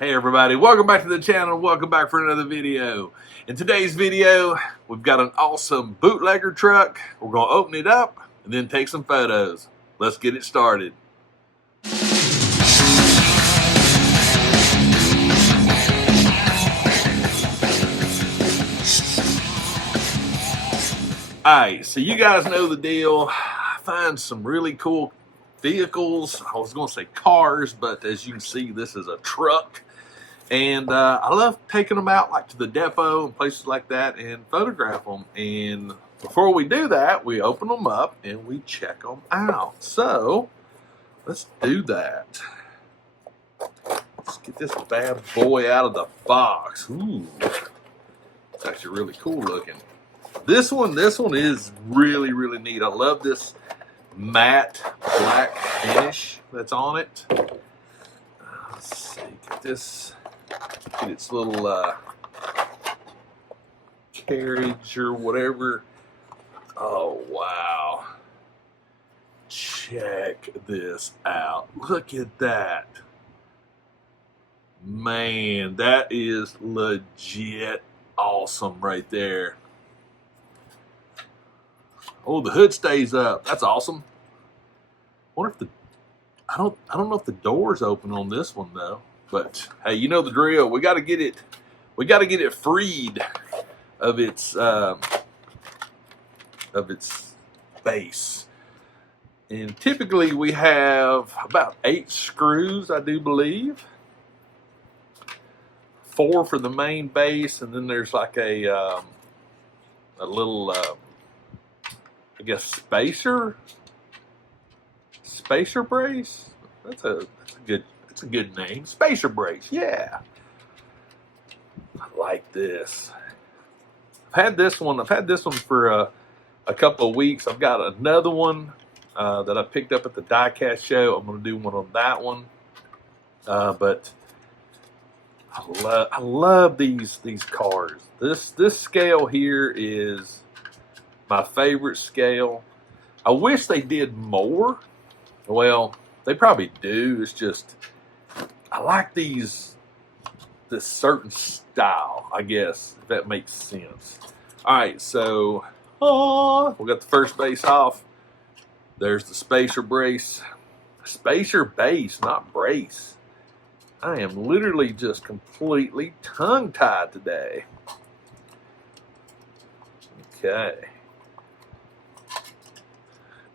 Hey everybody, welcome back to the channel, welcome back for another video. In today's video, we've got an awesome bootlegger truck. We're going to open it up and then take some photos. Let's get it started. Alright, so you guys know the deal. I find some really cool vehicles. I was going to say cars, but as you can see, this is a truck. And I love taking them out like to the depot and places like that and photograph them. And before we do that, we open them up and we check them out. So let's do that. Let's get this bad boy out of the box. Ooh, it's actually really cool looking. This one is really neat. I love this matte black finish that's on it. Let's see, get this. Get its little carriage or whatever. Oh, wow. Check this out. Look at that. Man, that is legit awesome right there. Oh, the hood stays up. That's awesome. I wonder if I don't know if the door's open on this one though. But hey, you know the drill. We got to get it. We got to get it freed of its base. And typically we have about 8 screws, I do believe. 4 for the main base, and then there's like a little, I guess, spacer brace. That's a good. It's a good name. Spacer brace, yeah. I like this. I've had this one for a couple of weeks. I've got another one that I picked up at the diecast show. I'm going to do one on that one. But I love these cars. This scale here is my favorite scale. I wish they did more. Well, they probably do. It's just I like this certain style, I guess, if that makes sense. All right, so we got the first base off. There's the spacer brace. Spacer base, not brace. I am literally just completely tongue-tied today. Okay.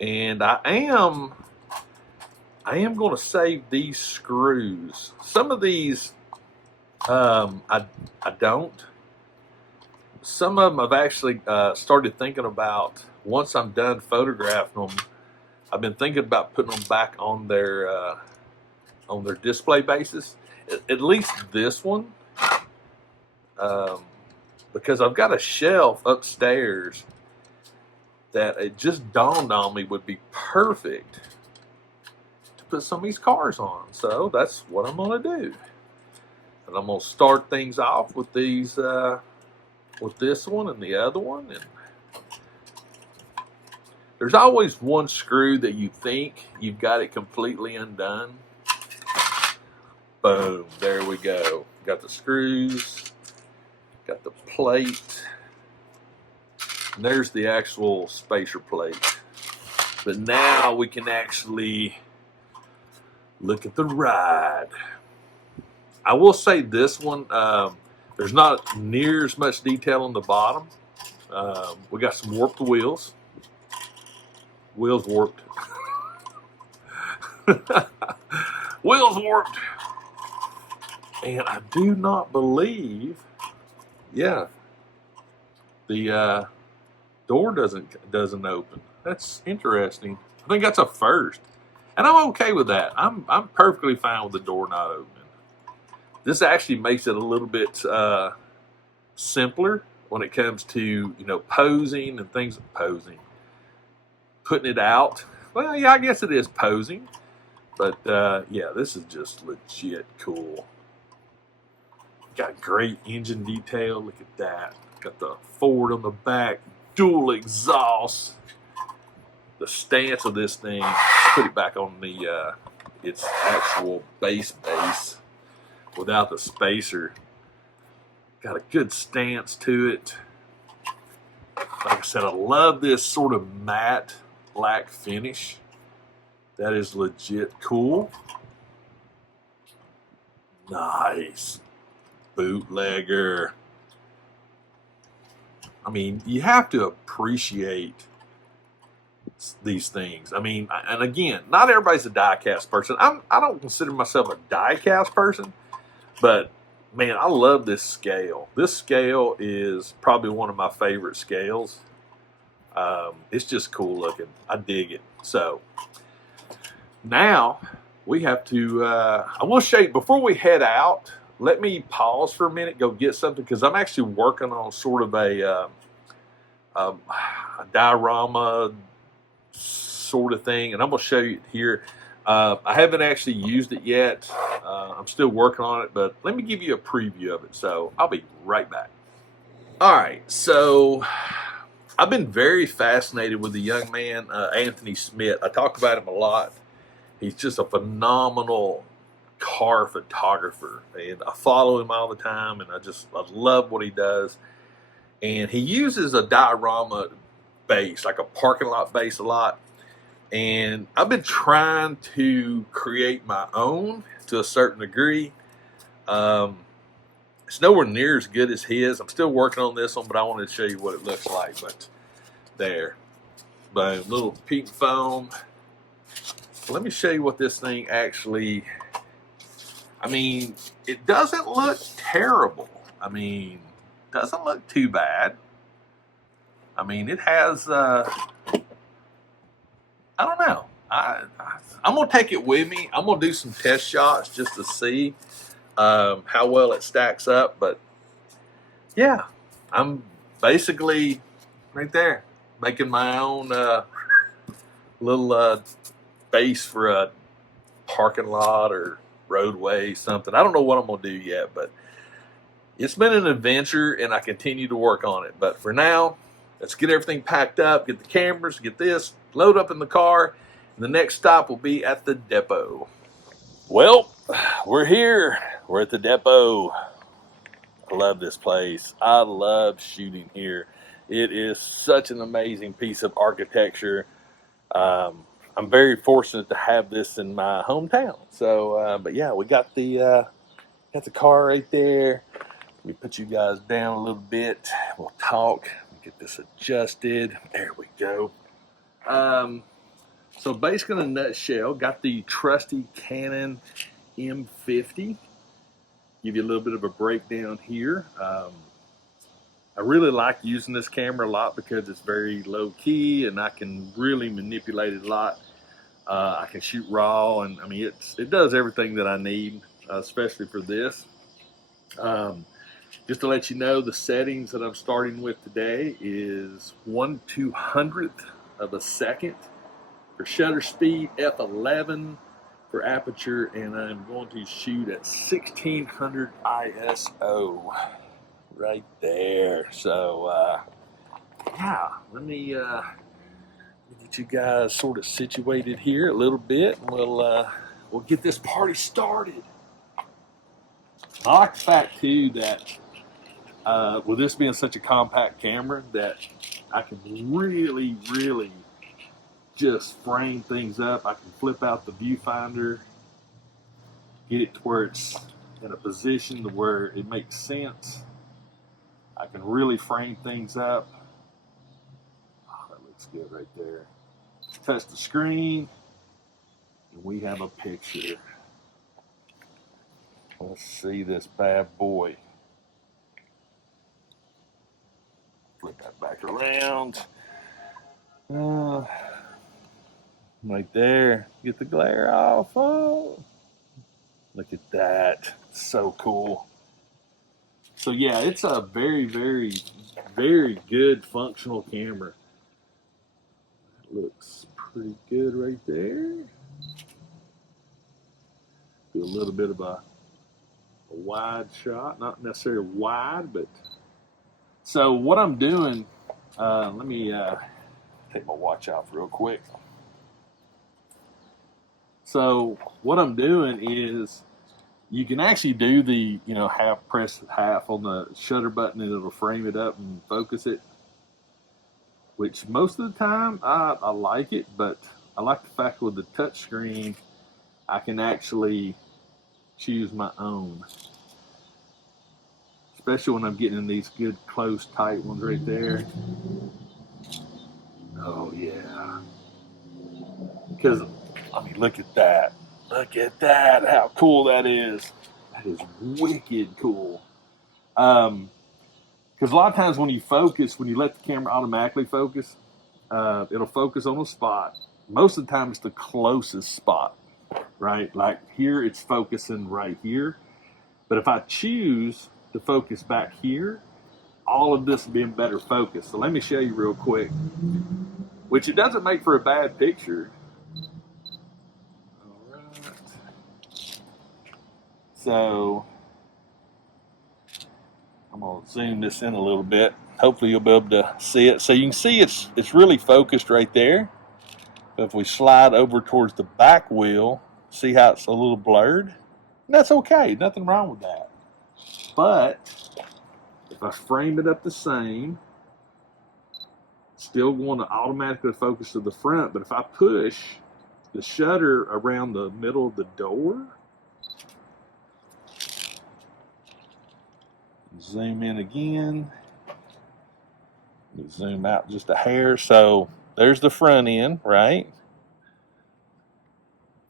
And I am going to save these screws. Some of these, I don't. Some of them I've actually started thinking about. Once I'm done photographing them, I've been thinking about putting them back on their display bases. At least this one, because I've got a shelf upstairs that it just dawned on me would be perfect put some of these cars on. So that's what I'm going to do. And I'm going to start things off with these, with this one and the other one. And there's always one screw that you think you've got it completely undone. Boom, there we go. Got the screws, got the plate, and there's the actual spacer plate. But now we can actually look at the ride. I will say this one, there's not near as much detail on the bottom. We got some warped wheels. Wheels warped. Wheels warped. And I do not believe, yeah, the door doesn't open. That's interesting. I think that's a first. And I'm okay with that. I'm perfectly fine with the door not opening. This actually makes it a little bit simpler when it comes to, posing and things. Posing. Putting it out. Well, yeah, I guess it is posing. But, yeah, this is just legit cool. Got great engine detail. Look at that. Got the Ford on the back. Dual exhaust. The stance of this thing. Put it back on the its actual base. without the spacer. Got a good stance to it. Like I said, I love this sort of matte black finish. That is legit cool. Nice. Bootlegger. I mean, you have to appreciate these things. I mean, and again, not everybody's a diecast person. I don't consider myself a diecast person, but man, I love this scale. This scale is probably one of my favorite scales. It's just cool looking. I dig it. So now we have to, I will show you, before we head out, let me pause for a minute, go get something, because I'm actually working on sort of a diorama sort of thing, and I'm going to show you here. I haven't actually used it yet. I'm still working on it, but let me give you a preview of it. So I'll be right back. All right, so I've been very fascinated with the young man, Anthony Smith. I talk about him a lot. He's just a phenomenal car photographer, and I follow him all the time, and I love what he does. And he uses a diorama base, like a parking lot base, a lot. And I've been trying to create my own to a certain degree. It's nowhere near as good as his. I'm still working on this one, but I wanted to show you what it looks like. But there, boom, little pink foam. Let me show you what this thing actually, I mean, it doesn't look terrible. I mean, doesn't look too bad. I mean, it has, I don't know. I'm going to take it with me. I'm going to do some test shots just to see how well it stacks up. But yeah, I'm basically right there making my own little base for a parking lot or roadway, something. I don't know what I'm going to do yet, but it's been an adventure, and I continue to work on it. But for now, let's get everything packed up, get the cameras, get this, load up in the car, and the next stop will be at the depot. Well, we're here. We're at the depot. I love this place. I love shooting here. It is such an amazing piece of architecture. I'm very fortunate to have this in my hometown. So, but yeah, we got the car right there. Let me put you guys down a little bit. We'll talk. Get this adjusted. There we go. So basically in a nutshell, got the trusty Canon M50. Give you a little bit of a breakdown here. I really like using this camera a lot because it's very low key and I can really manipulate it a lot. I can shoot raw, and I mean it does everything that I need, especially for this. Just to let you know, the settings that I'm starting with today is 1/200th of a second for shutter speed, f11 for aperture, and I'm going to shoot at 1600 ISO right there. So yeah, let me get you guys sort of situated here a little bit, and we'll get this party started. I like the fact too that with this being such a compact camera, that I can really just frame things up. I can flip out the viewfinder, get it to where it's in a position to where it makes sense. I can really frame things up. Oh, that looks good right there. Touch the screen, and we have a picture. Let's see this bad boy. Flip that back around. Right there. Get the glare off. Oh, look at that. So cool. So yeah, it's a very good functional camera. Looks pretty good right there. Do a little bit of a wide shot. Not necessarily wide, but so what I'm doing, let me take my watch off real quick. So what I'm doing is You can actually do the, press half on the shutter button and it'll frame it up and focus it. Which most of the time I like it, but I like the fact with the touch screen I can actually choose my own. Especially when I'm getting in these good close tight ones right there. Oh yeah. Because, I mean, look at that. Look at that, how cool that is. That is wicked cool. Because a lot of times when you focus, when you let the camera automatically focus, it'll focus on a spot. Most of the time it's the closest spot, right? Like here it's focusing right here. But if I choose to focus back here, all of this will be in better focus. So let me show you real quick, which it doesn't make for a bad picture. All right. So I'm going to zoom this in a little bit. Hopefully you'll be able to see it. So you can see it's really focused right there. But if we slide over towards the back wheel, see how it's a little blurred? And that's okay, nothing wrong with that. But if I frame it up the same, it's still going to automatically focus to the front. But if I push the shutter around the middle of the door, zoom in again, zoom out just a hair. So there's the front end, right?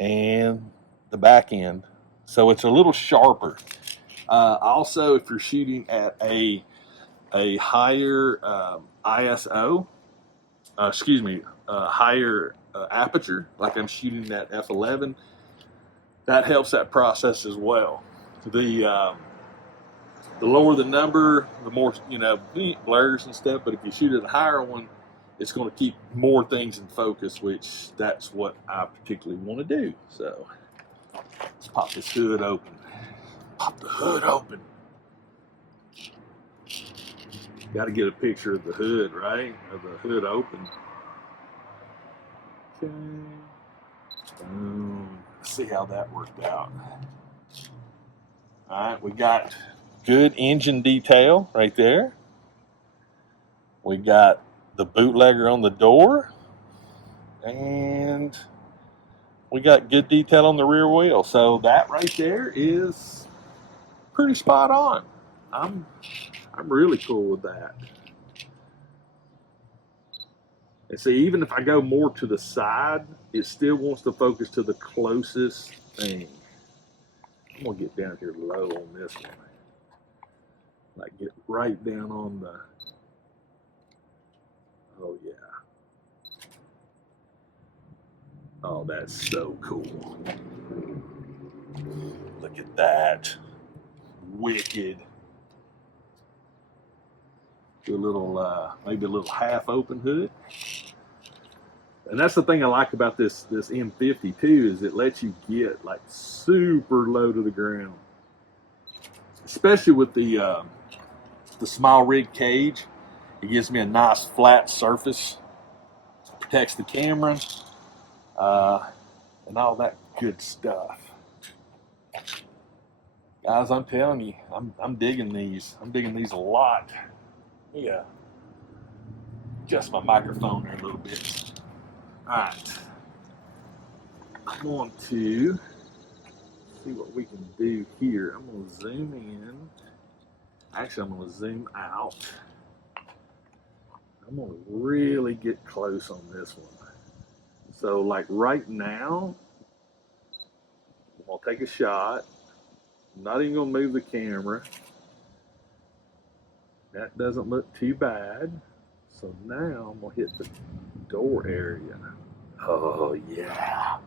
And the back end. So it's a little sharper. Also, if you're shooting at a higher ISO, higher aperture, like I'm shooting at f11, that helps that process as well. The lower the number, the more blurs and stuff. But if you shoot at a higher one, it's going to keep more things in focus, which that's what I particularly want to do. So let's pop this hood open. Pop the hood open. Got to get a picture of the hood, right? Of the hood open. Okay. Let's see how that worked out. All right, we got good engine detail right there. We got the bootlegger on the door. And we got good detail on the rear wheel. So that right there is pretty spot on. I'm really cool with that. And see, even if I go more to the side, it still wants to focus to the closest thing. I'm gonna get down here low on this one. Like get right down on the, oh yeah. Oh, that's so cool. Look at that. Wicked. Do a little, maybe a little half open hood. And that's the thing I like about this M50 too, is it lets you get like super low to the ground. Especially with the small rig cage. It gives me a nice flat surface. Protects the camera. And all that good stuff. Guys, I'm telling you, I'm digging these. I'm digging these a lot. Yeah. Adjust my microphone there a little bit. Alright. I'm going to see what we can do here. I'm going to zoom in. Actually, I'm going to zoom out. I'm going to really get close on this one. So, like right now, I'm going to take a shot. I'm not even going to move the camera. That doesn't look too bad. So now I'm going to hit the door area. Oh, yeah.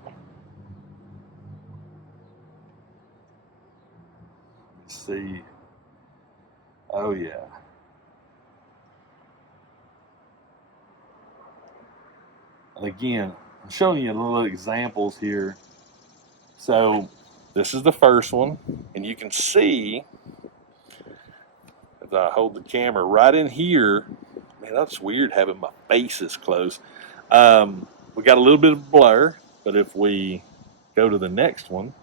Let's see. Oh, yeah. And again, I'm showing you little examples here. So this is the first one, and you can see as I hold the camera right in here. Man, that's weird having my face this close. We got a little bit of blur, but if we go to the next one,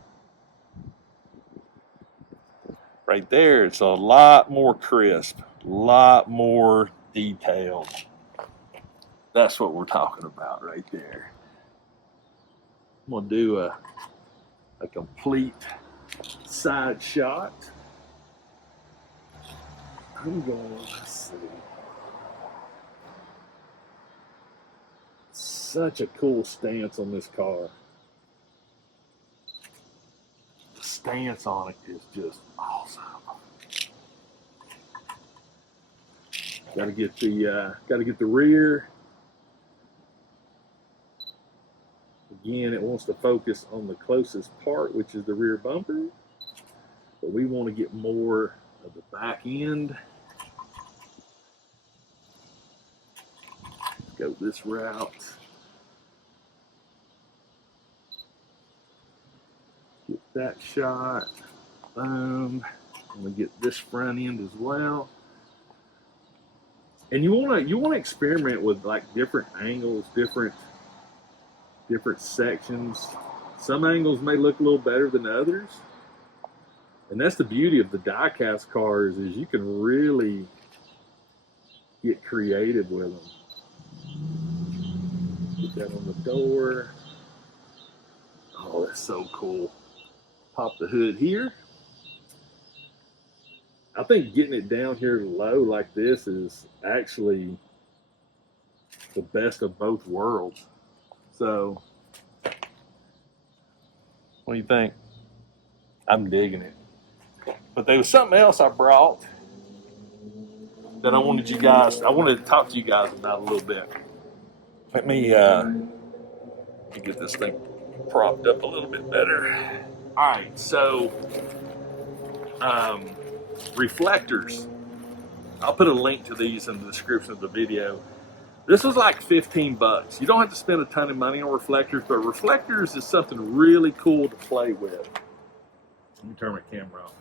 right there, it's a lot more crisp, a lot more detailed. That's what we're talking about right there. I'm gonna do a complete side shot. I'm going, let's see. Such a cool stance on this car. The stance on it is just awesome. Got to get the rear. Again, it wants to focus on the closest part, which is the rear bumper. But we want to get more of the back end. Go this route. Get that shot. Boom. I'm gonna get this front end as well. And you wanna experiment with like different angles, different sections. Some angles may look a little better than others. And that's the beauty of the diecast cars, is you can really get creative with them. Put that on the door. Oh, that's so cool. Pop the hood here. I think getting it down here low like this is actually the best of both worlds. So, what do you think? I'm digging it. But there was something else I brought that I wanted to talk to you guys about a little bit. Let me get this thing propped up a little bit better. All right, so reflectors. I'll put a link to these in the description of the video. This was like 15 bucks. You don't have to spend a ton of money on reflectors, but reflectors is something really cool to play with. Let me turn my camera off.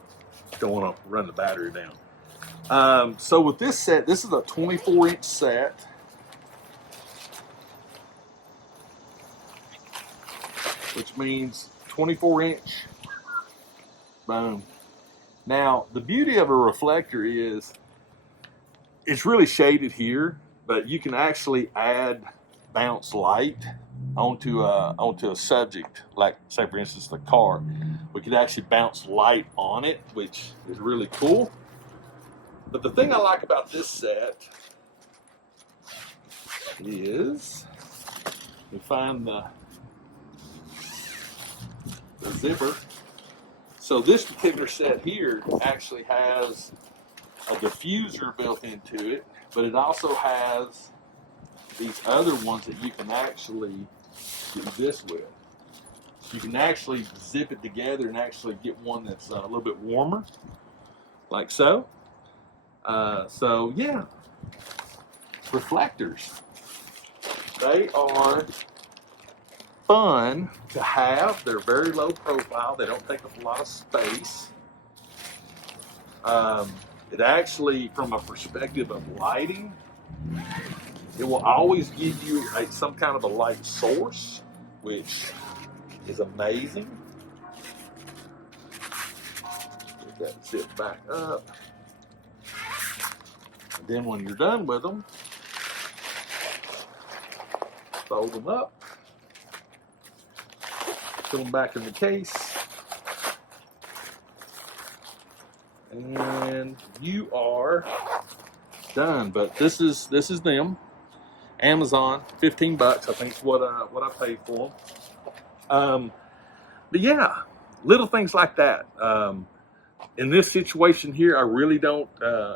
Don't want to run the battery down. So with this set, this is a 24-inch set. Which means 24-inch. Boom. Now, the beauty of a reflector is it's really shaded here, but you can actually add bounce light onto a subject, like say for instance the car. We could actually bounce light on it, which is really cool. But the thing I like about this set is we find the zipper. So this particular set here actually has a diffuser built into it, but it also has these other ones that you can actually do this with. You can actually zip it together and actually get one that's a little bit warmer, like so. So yeah, reflectors. They are fun to have. They're very low profile. They don't take up a lot of space. It actually, from a perspective of lighting, it will always give you some kind of a light source, which is amazing. Get that zip back up. And then when you're done with them, fold them up, put them back in the case, and you are done. But this is them. Amazon, 15 bucks, I think is what I paid for them. But yeah, little things like that. In this situation here, I really don't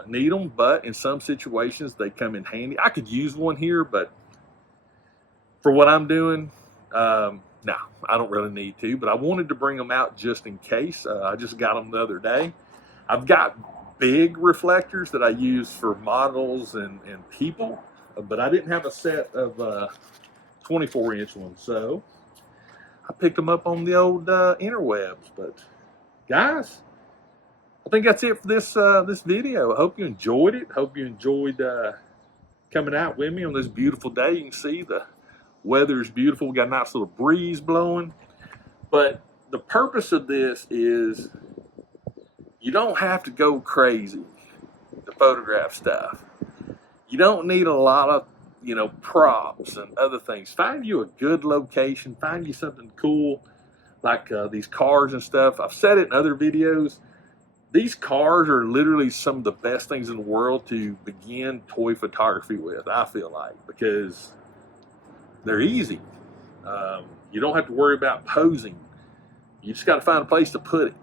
need them, but in some situations they come in handy. I could use one here, but for what I'm doing, no, I don't really need to. But I wanted to bring them out just in case. I just got them the other day. I've got big reflectors that I use for models and people, but I didn't have a set of 24-inch ones, so I picked them up on the old interwebs. But guys, I think that's it for this video. I hope you enjoyed it. Hope you enjoyed coming out with me on this beautiful day. You can see the weather is beautiful. We got a nice little breeze blowing. But the purpose of this is You don't have to go crazy to photograph stuff. You don't need a lot of, props and other things. Find you a good location. Find you something cool, like these cars and stuff. I've said it in other videos. These cars are literally some of the best things in the world to begin toy photography with, I feel like, because they're easy. You don't have to worry about posing. You just got to find a place to put it,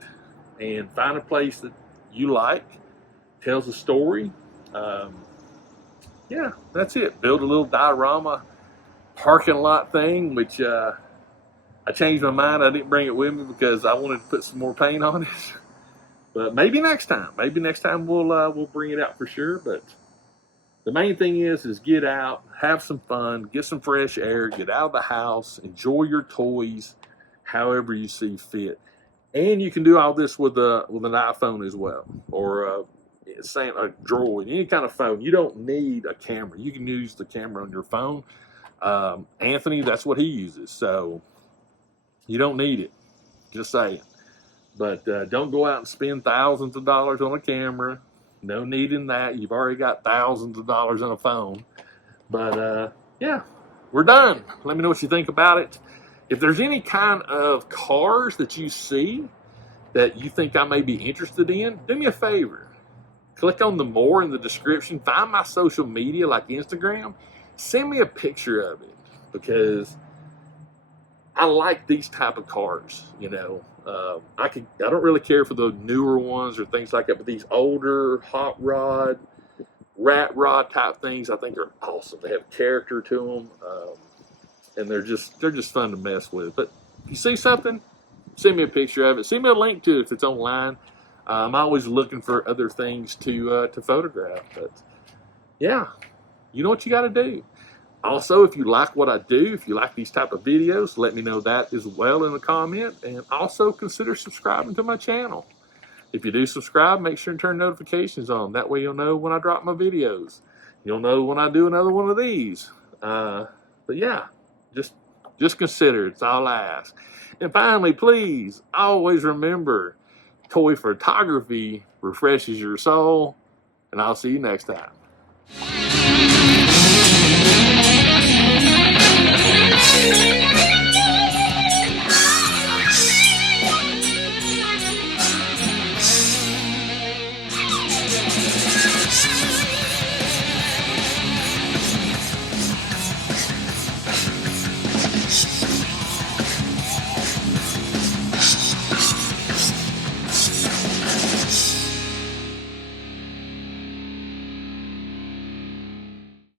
and find a place that you like, tells a story. Yeah, that's it. Build a little diorama parking lot thing, which I changed my mind. I didn't bring it with me because I wanted to put some more paint on it. But maybe next time. Maybe next time we'll bring it out for sure. But the main thing is get out, have some fun, get some fresh air, get out of the house, enjoy your toys, however you see fit. And you can do all this with an iPhone as well, or a Droid, any kind of phone. You don't need a camera. You can use the camera on your phone. Anthony, that's what he uses, so you don't need it. Just saying. But don't go out and spend thousands of dollars on a camera. No need in that. You've already got thousands of dollars on a phone. But yeah, we're done. Let me know what you think about it. If there's any kind of cars that you see that you think I may be interested in, do me a favor. Click on the more in the description. Find my social media like Instagram. Send me a picture of it, because I like these type of cars. I don't really care for the newer ones or things like that, but these older hot rod, rat rod type things, I think are awesome. They have character to them, and they're just fun to mess with. But if you see something, send me a picture of it. Send me a link to it if it's online. I'm always looking for other things to photograph. But yeah, you know what you got to do. Also, if you like what I do, if you like these type of videos, let me know that as well in the comment. And also consider subscribing to my channel. If you do subscribe, make sure and turn notifications on. That way you'll know when I drop my videos. You'll know when I do another one of these. But yeah, just consider it. It's all I ask. And finally, please always remember, toy photography refreshes your soul. And I'll see you next time.